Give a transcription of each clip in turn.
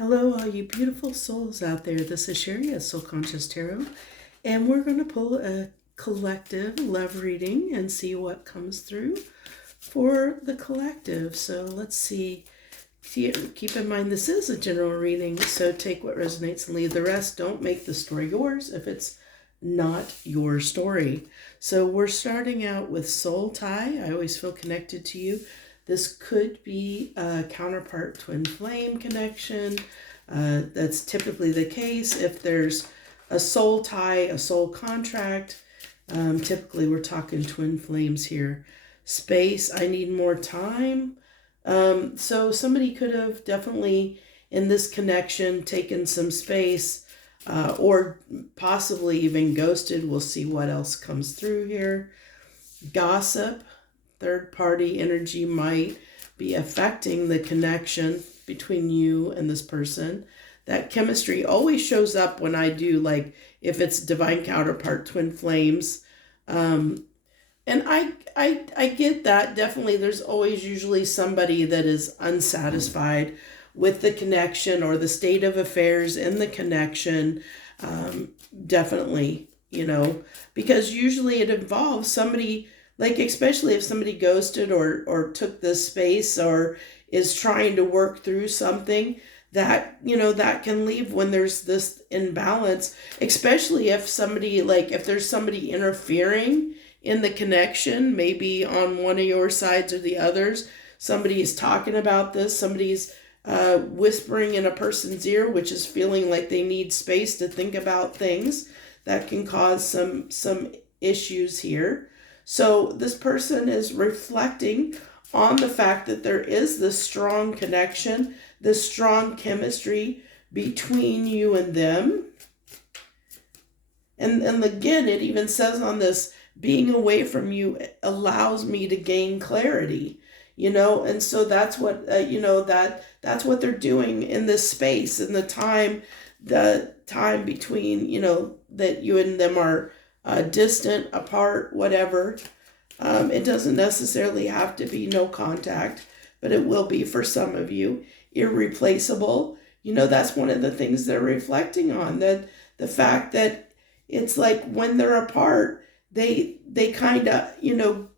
Hello, all you beautiful souls out there. This is Sherry at Soul Conscious Tarot, and we're going to pull a collective love reading and see what comes through for the collective. So let's see. Keep in mind this is a general reading, so take what resonates and leave the rest. Don't make the story yours if it's not your story. So we're starting out with soul tie. I always feel connected to you. This could be a counterpart twin flame connection. That's typically the case if there's a soul tie, a soul contract. Typically we're talking twin flames here. Space, I need more time. So somebody could have definitely in this connection taken some space or possibly even ghosted. We'll see what else comes through here. Gossip. Third party energy might be affecting the connection between you and this person. That chemistry always shows up when I do, like, if it's divine counterpart twin flames. And I get that. Definitely there's always usually somebody that is unsatisfied with the connection or the state of affairs in the connection. Definitely, because usually it involves somebody, like, especially if somebody ghosted or took this space or is trying to work through something that, that can leave when there's this imbalance, especially if somebody, like, if there's somebody interfering in the connection, maybe on one of your sides or the others, somebody is talking about this, somebody's whispering in a person's ear, which is feeling like they need space to think about things, that can cause some issues here. So this person is reflecting on the fact that there is this strong connection, this strong chemistry between you and them. And again, it even says on this, being away from you allows me to gain clarity, and so that's what, that's what they're doing in this space, in the time between, that you and them are distant, apart, whatever. It doesn't necessarily have to be no contact, but it will be for some of you. Irreplaceable. That's one of the things they're reflecting on, that the fact that it's like when they're apart, they kind of,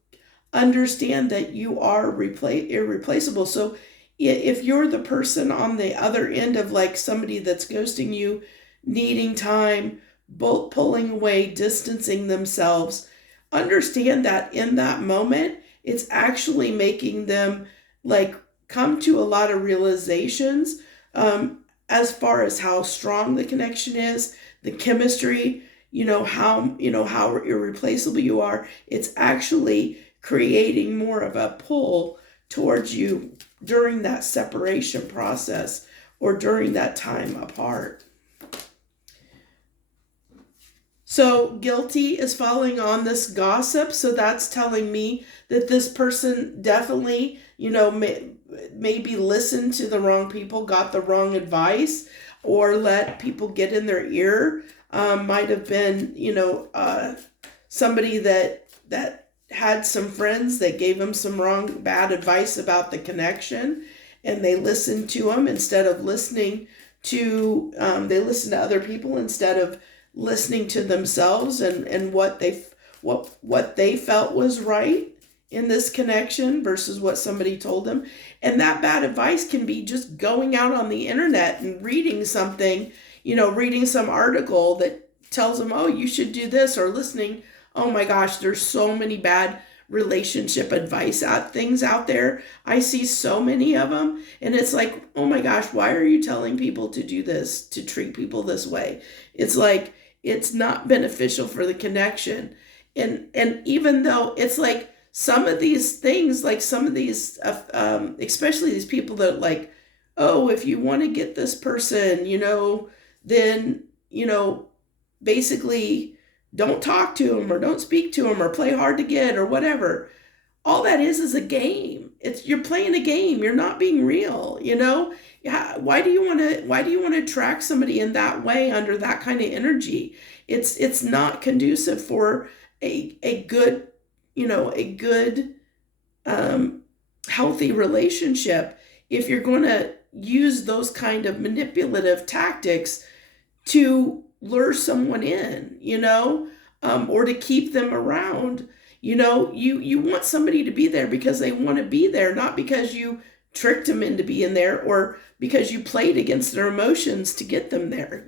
understand that you are irreplaceable. So if you're the person on the other end of, like, somebody that's ghosting you, needing time, both pulling away, distancing themselves, understand that in that moment, it's actually making them, like, come to a lot of realizations as far as how strong the connection is, the chemistry, how irreplaceable you are. It's actually creating more of a pull towards you during that separation process or during that time apart. So guilty is falling on this gossip. So that's telling me that this person definitely, maybe listened to the wrong people, got the wrong advice, or let people get in their ear. Might have been, somebody that had some friends that gave them some bad advice about the connection, and they listened to them instead of listening to, they listened to other people instead of listening to themselves and what they felt was right in this connection versus what somebody told them. And that bad advice can be just going out on the internet and reading something, reading some article that tells them, oh, you should do this, or listening. Oh my gosh, there's so many bad relationship advice things out there. I see so many of them, and it's like, oh my gosh, why are you telling people to do this, to treat people this way? It's like, it's not beneficial for the connection. And even though it's like some of these things, like some of these, especially these people that, like, oh, if you want to get this person, then, basically don't talk to them or don't speak to them or play hard to get or whatever. All that is a game. You're playing a game. You're not being real, Yeah, why do you want to attract somebody in that way under that kind of energy? It's not conducive for a good, healthy relationship if you're going to use those kind of manipulative tactics to lure someone in, or to keep them around. You want somebody to be there because they want to be there, not because you tricked them into being there or because you played against their emotions to get them there,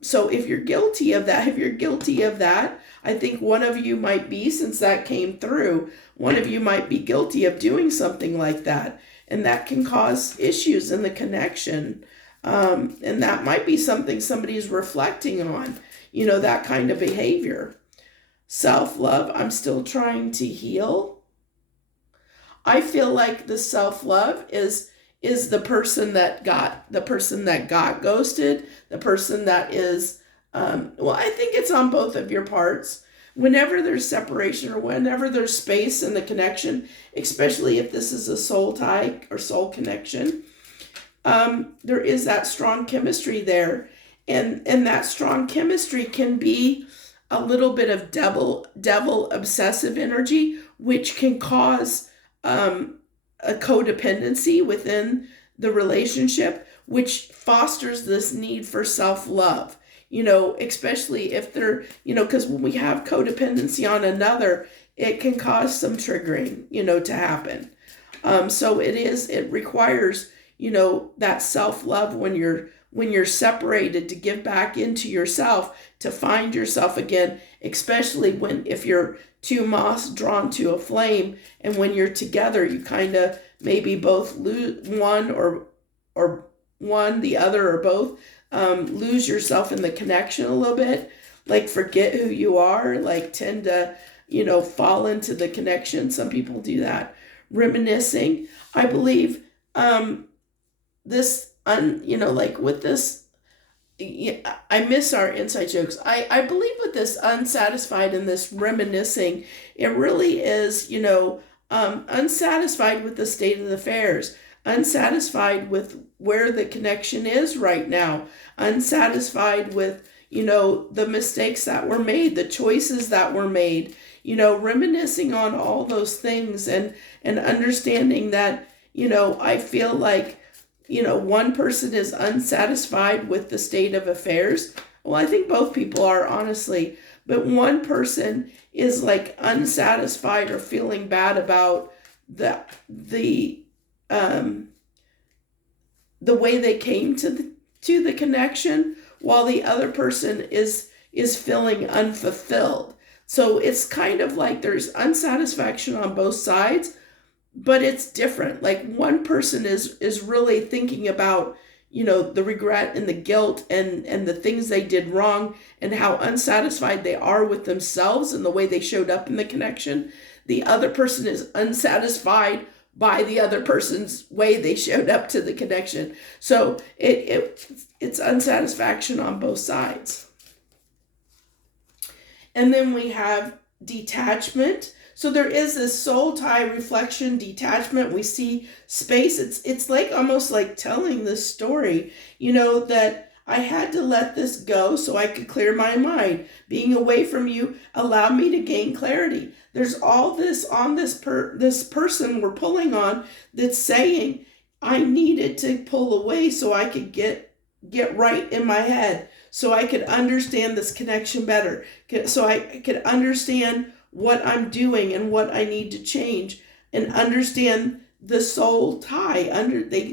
So if you're guilty of that, I think one of you might be, since that came through, one of you might be guilty of doing something like that. And that can cause issues in the connection. And that might be something somebody's reflecting on, that kind of behavior. Self-love, I'm still trying to heal. I feel like the self-love is the person that got ghosted, the person that is, I think it's on both of your parts. Whenever there's separation or whenever there's space in the connection, especially if this is a soul tie or soul connection, there is that strong chemistry there. And that strong chemistry can be a little bit of devil obsessive energy, which can cause a codependency within the relationship, which fosters this need for self-love, especially if they're, because when we have codependency on another, it can cause some triggering, to happen. So it requires, that self-love when you're separated, to give back into yourself, to find yourself again, especially if you're two moths drawn to a flame, and when you're together, you kind of maybe both lose one or one, the other, or both, lose yourself in the connection a little bit, like forget who you are, like tend to, fall into the connection. Some people do that. Reminiscing, I believe, with this, I miss our inside jokes. I believe with this unsatisfied and this reminiscing, it really is, unsatisfied with the state of the affairs, unsatisfied with where the connection is right now, unsatisfied with, the mistakes that were made, the choices that were made, reminiscing on all those things and understanding that, I feel like, one person is unsatisfied with the state of affairs. Well, I think both people are, honestly, but one person is like unsatisfied or feeling bad about the way they came to the connection, while the other person is feeling unfulfilled. So it's kind of like there's unsatisfaction on both sides, but it's different. Like one person is really thinking about, the regret and the guilt and the things they did wrong and how unsatisfied they are with themselves and the way they showed up in the connection. The other person is unsatisfied by the other person's way they showed up to the connection. So it's unsatisfaction on both sides. And then we have detachment. So there is this soul tie, reflection, detachment. We see space. It's like almost like telling this story, that I had to let this go so I could clear my mind. Being away from you allowed me to gain clarity. There's all this on this person we're pulling on that's saying, I needed to pull away so I could get right in my head, so I could understand this connection better, so I could understand what I'm doing and what I need to change, and understand the soul tie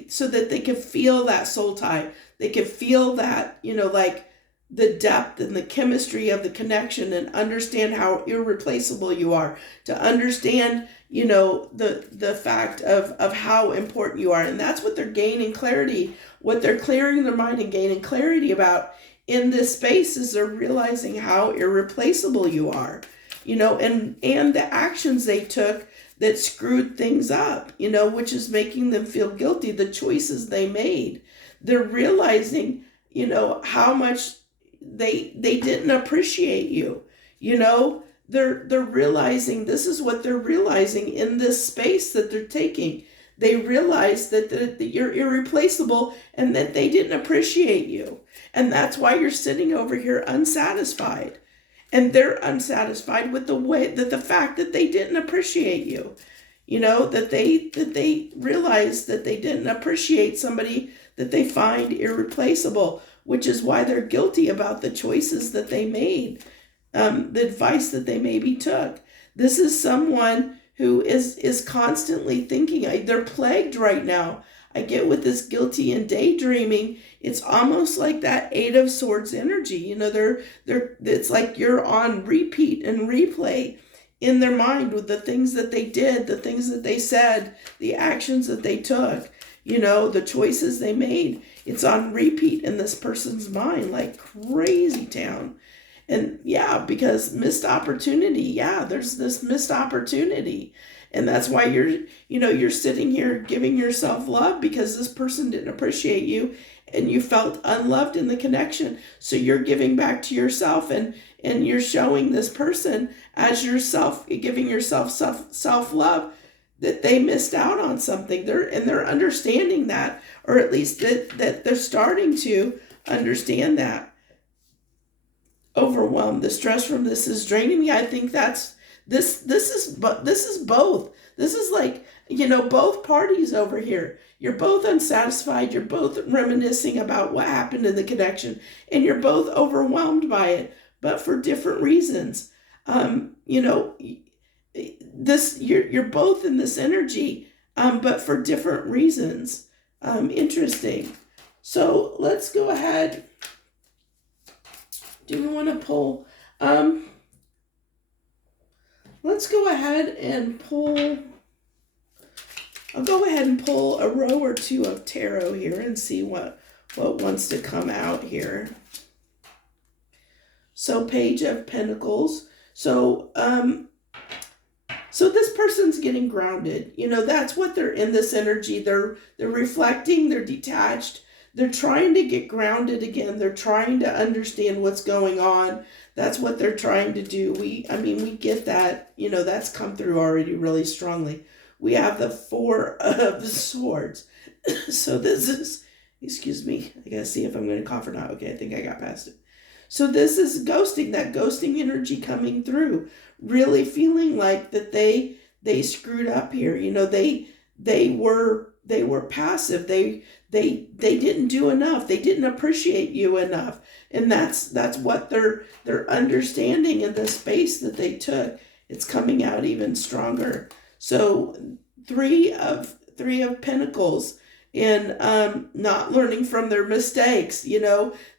so that they could feel that soul tie. They could feel that, like the depth and the chemistry of the connection, and understand how irreplaceable you are, to understand, the fact of how important you are. And that's what they're gaining clarity, what they're clearing their mind and gaining clarity about in this space, is they're realizing how irreplaceable you are. And the actions they took that screwed things up, which is making them feel guilty, the choices they made. They're realizing, how much they didn't appreciate you. They're realizing, this is what they're realizing in this space that they're taking. They realize that you're irreplaceable and that they didn't appreciate you. And that's why you're sitting over here unsatisfied. And they're unsatisfied with the fact that they didn't appreciate you. that they realize that they didn't appreciate somebody that they find irreplaceable, which is why they're guilty about the choices that they made, the advice that they maybe took. This is someone who is constantly thinking. They're plagued right now. I get with this guilty and daydreaming. It's almost like that Eight of Swords energy. They're it's like you're on repeat and replay in their mind with the things that they did, the things that they said, the actions that they took, the choices they made. It's on repeat in this person's mind like crazy town. And yeah, because missed opportunity. Yeah, there's this missed opportunity. And that's why you're sitting here giving yourself love, because this person didn't appreciate you and you felt unloved in the connection. So you're giving back to yourself, and you're showing this person as yourself, giving yourself self-love, that they missed out on something. They're understanding that, or at least that they're starting to understand that. Overwhelmed. The stress from this is draining me. I think this is both. This is like, both parties over here. You're both unsatisfied. You're both reminiscing about what happened in the connection, and you're both overwhelmed by it, but for different reasons. You're both in this energy, but for different reasons. Interesting. So let's go ahead. Do we want to pull? Let's go ahead and pull. I'll go ahead and pull a row or two of tarot here and see what wants to come out here. So Page of Pentacles. So this person's getting grounded. That's what they're in this energy. They're reflecting. They're detached. They're trying to get grounded again. They're trying to understand what's going on. That's what they're trying to do. We get that. That's come through already really strongly. We have the Four of Swords. So this is, excuse me, I gotta see if I'm going to cough or not. Okay, I think I got past it. So this is ghosting, that ghosting energy coming through. Really feeling like that they screwed up here. They were passive. They didn't do enough. They didn't appreciate you enough. And that's what they're understanding in the space that they took. It's coming out even stronger. So three of Pentacles, and not learning from their mistakes.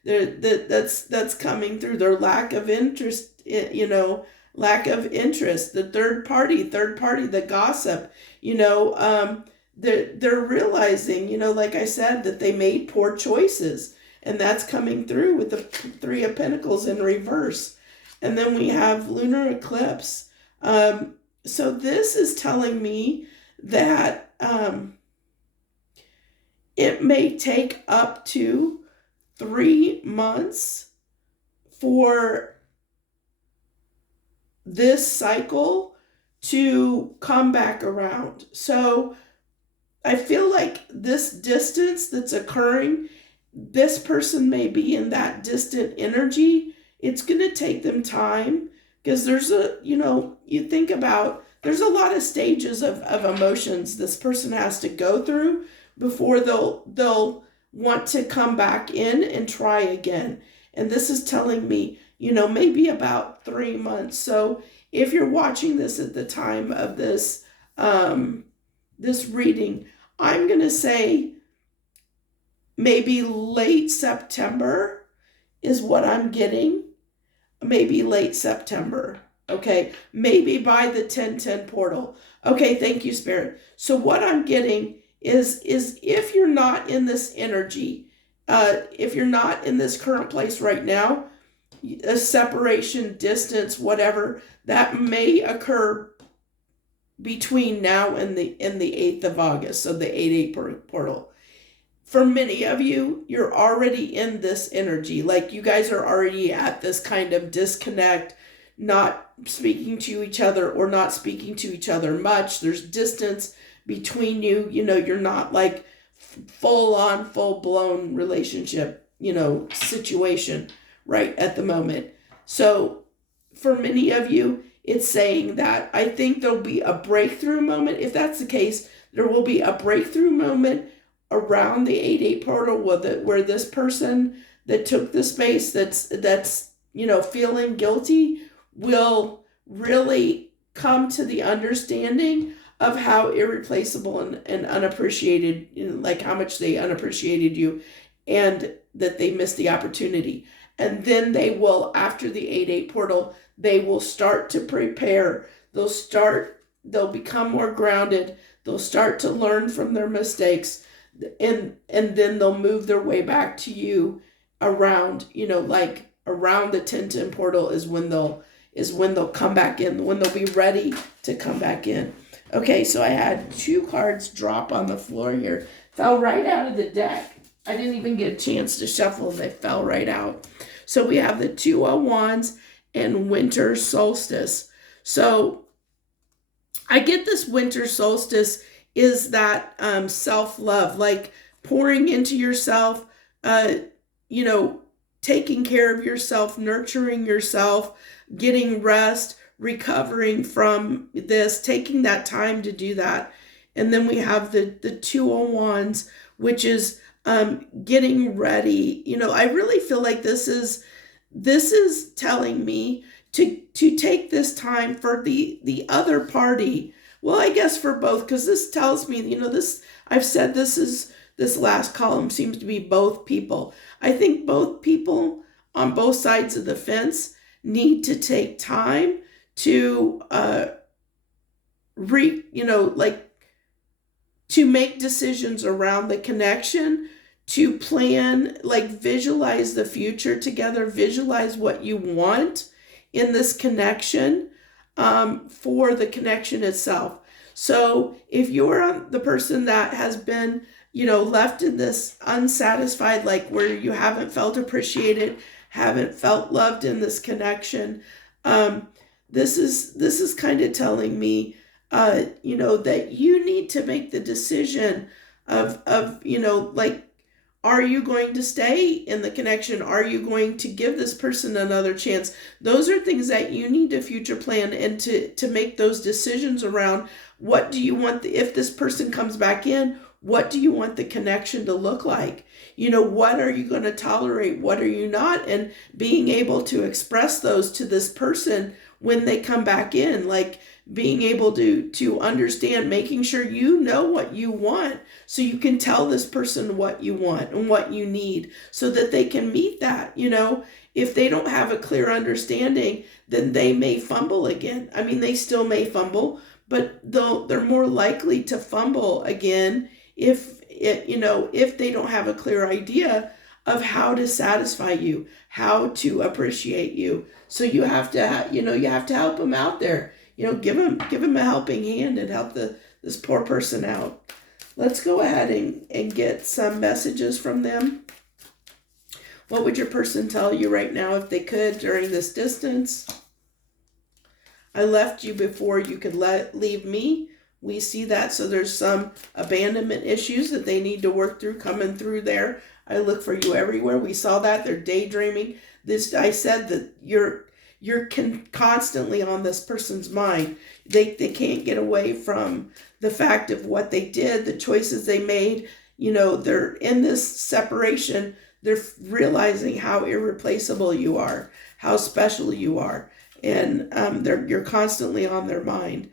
That's coming through. Their lack of interest. Lack of interest. The third party, the gossip. They're realizing, like I said, that they made poor choices, and that's coming through with the Three of Pentacles in reverse. And then we have lunar eclipse. So this is telling me that it may take up to 3 months for this cycle to come back around. So I feel like this distance that's occurring, this person may be in that distant energy. It's going to take them time, because there's you think about, there's a lot of stages of emotions this person has to go through before they'll want to come back in and try again. And this is telling me, maybe about 3 months. So if you're watching this at the time of this, this reading, I'm going to say maybe late September is what I'm getting. Maybe late September. Okay. Maybe by the 1010 portal. Okay. Thank you, Spirit. So what I'm getting is if you're not in this energy, if you're not in this current place right now, a separation, distance, whatever, that may occur between now and the 8th of August, so the 8/8 portal. For many of you, you're already in this energy. Like you guys are already at this kind of disconnect, not speaking to each other or not speaking to each other much. There's distance between you. You're not like full-blown relationship, situation right at the moment. So for many of you, it's saying that I think there'll be a breakthrough moment. If that's the case, there will be a breakthrough moment around the 8-8 portal where this person that took the space that's feeling guilty will really come to the understanding of how irreplaceable and unappreciated, like how much they unappreciated you, and that they missed the opportunity. And then they will, after the 8-8 portal, they will start to prepare. They'll become more grounded. They'll start to learn from their mistakes, and then they'll move their way back to you around, like around the 10-10 portal is when they'll come back in, when they'll be ready to come back in. Okay, so I had 2 cards drop on the floor here. Fell right out of the deck. I didn't even get a chance to shuffle them. They fell right out. So we have the 2 of Wands and Winter Solstice. So I get this winter solstice is that self-love, like pouring into yourself, taking care of yourself, nurturing yourself, getting rest, recovering from this, taking that time to do that. And then we have the 2 of Wands, which is getting ready. I really feel like this is telling me to take this time for the other party. Well, I guess for both, because this tells me, this, I've said this last column seems to be both people. I think both people on both sides of the fence need to take time to to make decisions around the connection, to plan, like visualize the future together, visualize what you want in this connection, for the connection itself. So if you're the person that has been, left in this unsatisfied, like where you haven't felt appreciated, haven't felt loved in this connection, this is kind of telling me, that you need to make the decision of are you going to stay in the connection? Are you going to give this person another chance? Those are things that you need to future plan and to make those decisions around. What do you want, if this person comes back in, what do you want the connection to look like? What are you going to tolerate? What are you not? And being able to express those to this person when they come back in, like being able to understand, making sure you know what you want so you can tell this person what you want and what you need so that they can meet that. If they don't have a clear understanding, then they may fumble again. I mean, they still may fumble, but they're more likely to fumble again if they don't have a clear idea of how to satisfy you, how to appreciate you. So you have to, you have to help them out there. Give them a helping hand and help this poor person out. Let's go ahead and get some messages from them. What would your person tell you right now if they could during this distance? I left you before you could leave me. We see that. So there's some abandonment issues that they need to work through coming through there. I look for you everywhere. We saw that. They're daydreaming. I said that you're constantly on this person's mind. They can't get away from the fact of what they did, the choices they made. They're in this separation. They're realizing how irreplaceable you are, how special you are. And you're constantly on their mind.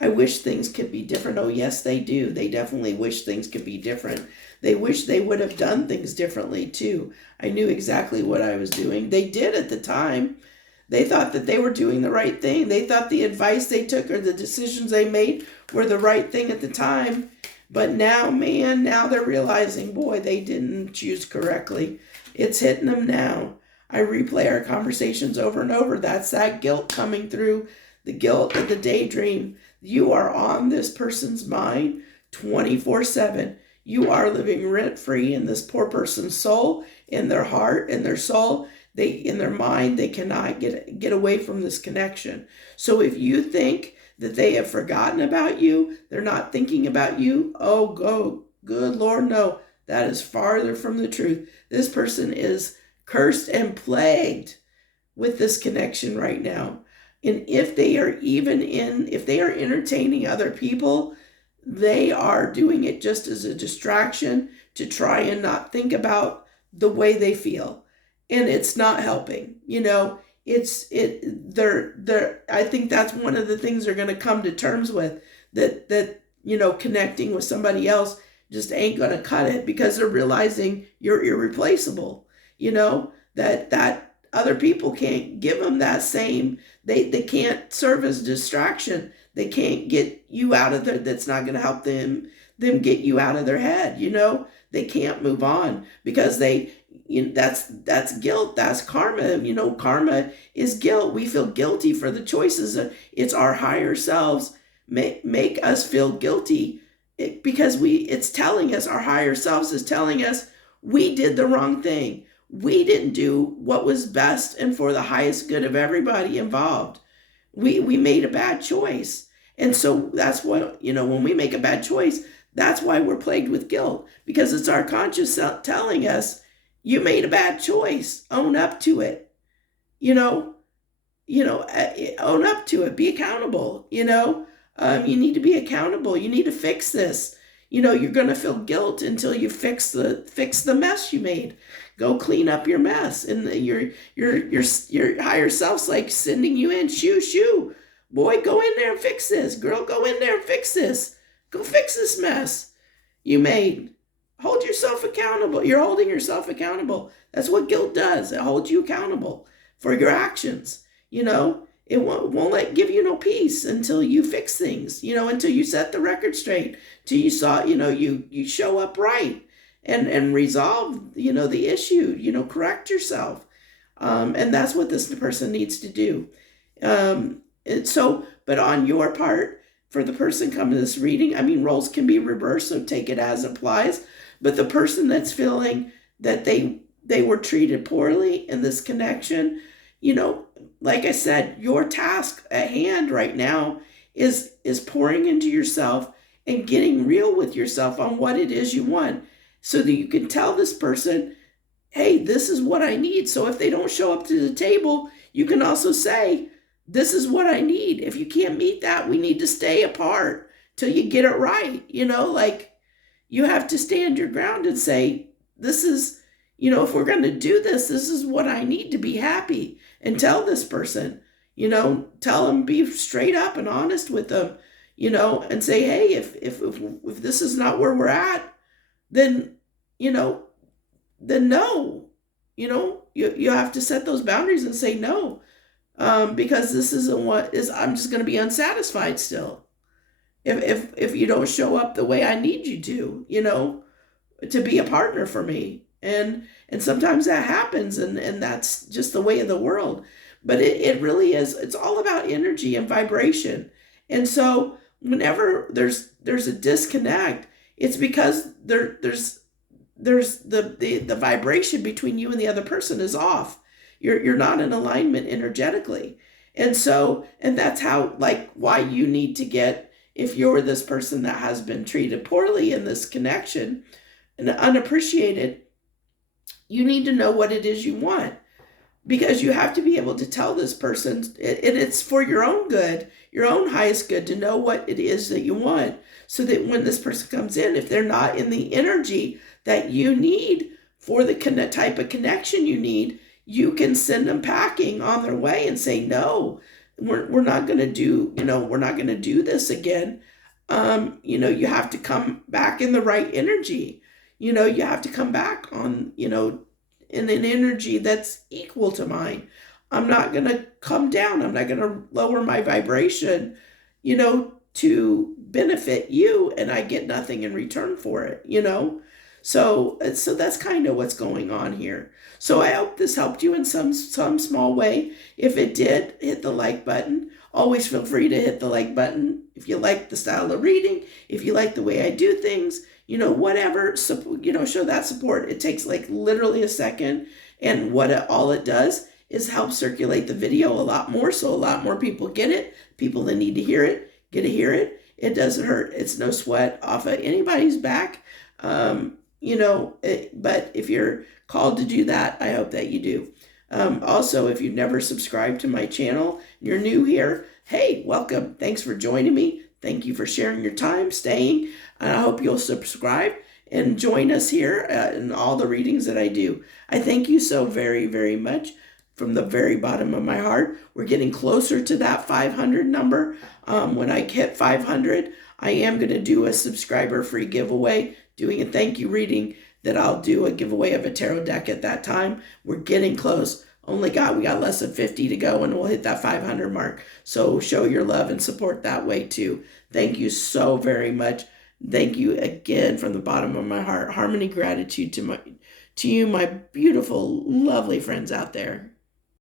I wish things could be different. Oh, yes, they do. They definitely wish things could be different. They wish they would have done things differently, too. I knew exactly what I was doing. They did at the time. They thought that they were doing the right thing. They thought the advice they took or the decisions they made were the right thing at the time. But now, now they're realizing, boy, they didn't choose correctly. It's hitting them now. I replay our conversations over and over. That's that guilt coming through, the guilt of the daydream. You are on this person's mind 24/7. You are living rent-free in this poor person's soul, in their heart, in their soul. In their mind, they cannot get away from this connection. So if you think that they have forgotten about you, they're not thinking about you, good Lord, no. That is farther from the truth. This person is cursed and plagued with this connection right now. And if they are if they are entertaining other people, they are doing it just as a distraction to try and not think about the way they feel. And it's not helping. I think that's one of the things they're going to come to terms with, that connecting with somebody else just ain't going to cut it, because they're realizing you're irreplaceable. That other people can't give them that same, they can't serve as a distraction. They can't get you out of there. That's not going to help them get you out of their head. They can't move on because that's guilt. That's karma. Karma is guilt. We feel guilty for the choices. It's our higher selves make us feel guilty, because it's telling us, our higher selves is telling us we did the wrong thing. We didn't do what was best and for the highest good of everybody involved. We made a bad choice. And so that's what, when we make a bad choice, that's why we're plagued with guilt, because it's our conscious self telling us, you made a bad choice. Own up to it. Own up to it. Be accountable. You need to be accountable. You need to fix this. You're going to feel guilt until you fix the mess you made. Go clean up your mess. And your higher self's like sending you in. Shoo. Boy, go in there and fix this. Girl, go in there and fix this. Go fix this mess you made. Hold yourself accountable. You're holding yourself accountable. That's what guilt does. It holds you accountable for your actions. It won't give you no peace until you fix things, until you set the record straight, till you you show up right and resolve, the issue, correct yourself. And that's what this person needs to do. But on your part, for the person coming to this reading, roles can be reversed, so take it as applies. But the person that's feeling that they were treated poorly in this connection, like I said, your task at hand right now is pouring into yourself and getting real with yourself on what it is you want, so that you can tell this person, hey, this is what I need. So if they don't show up to the table, you can also say, this is what I need. If you can't meet that, we need to stay apart till you get it right. You have to stand your ground and say, this is, if we're going to do this, this is what I need to be happy. And tell this person, tell them, be straight up and honest with them, and say, hey, if this is not where we're at, then no, you have to set those boundaries and say no. Because this isn't what is, I'm just going to be unsatisfied still. If you don't show up the way I need you to be a partner for me. And sometimes that happens, and that's just the way of the world. But it really is, it's all about energy and vibration. And so whenever there's a disconnect, it's because there's the vibration between you and the other person is off. You're not in alignment energetically. And that's how, why you need to get, if you're this person that has been treated poorly in this connection and unappreciated, you need to know what it is you want, because you have to be able to tell this person, and it's for your own good, your own highest good, to know what it is that you want, so that when this person comes in, if they're not in the energy that you need for the type of connection you need, you can send them packing on their way and say, no, we're not going to do, we're not going to do this again. You have to come back in the right energy. You have to come back on, in an energy that's equal to mine. I'm not going to come down. I'm not going to lower my vibration, to benefit you, and I get nothing in return for it, So that's kind of what's going on here. So I hope this helped you in some small way. If it did, hit the like button. Always feel free to hit the like button if you like the style of reading, if you like the way I do things, whatever, show that support. It takes literally a second. And all it does is help circulate the video a lot more, so a lot more people get it. People that need to hear it get to hear it. It doesn't hurt. It's no sweat off of anybody's back. But if you're called to do that, I hope that you do. Also, if you've never subscribed to my channel, you're new here, hey, welcome. Thanks for joining me. Thank you for sharing your time, staying. And I hope you'll subscribe and join us here in all the readings that I do. I thank you so very, very much from the very bottom of my heart. We're getting closer to that 500 number. When I hit 500, I am going to do a subscriber free giveaway, doing a thank you reading that I'll do a giveaway of a tarot deck at that time. We're getting close. We got less than 50 to go and we'll hit that 500 mark. So show your love and support that way too. Thank you so very much. Thank you again from the bottom of my heart. Harmony, gratitude to you, my beautiful, lovely friends out there.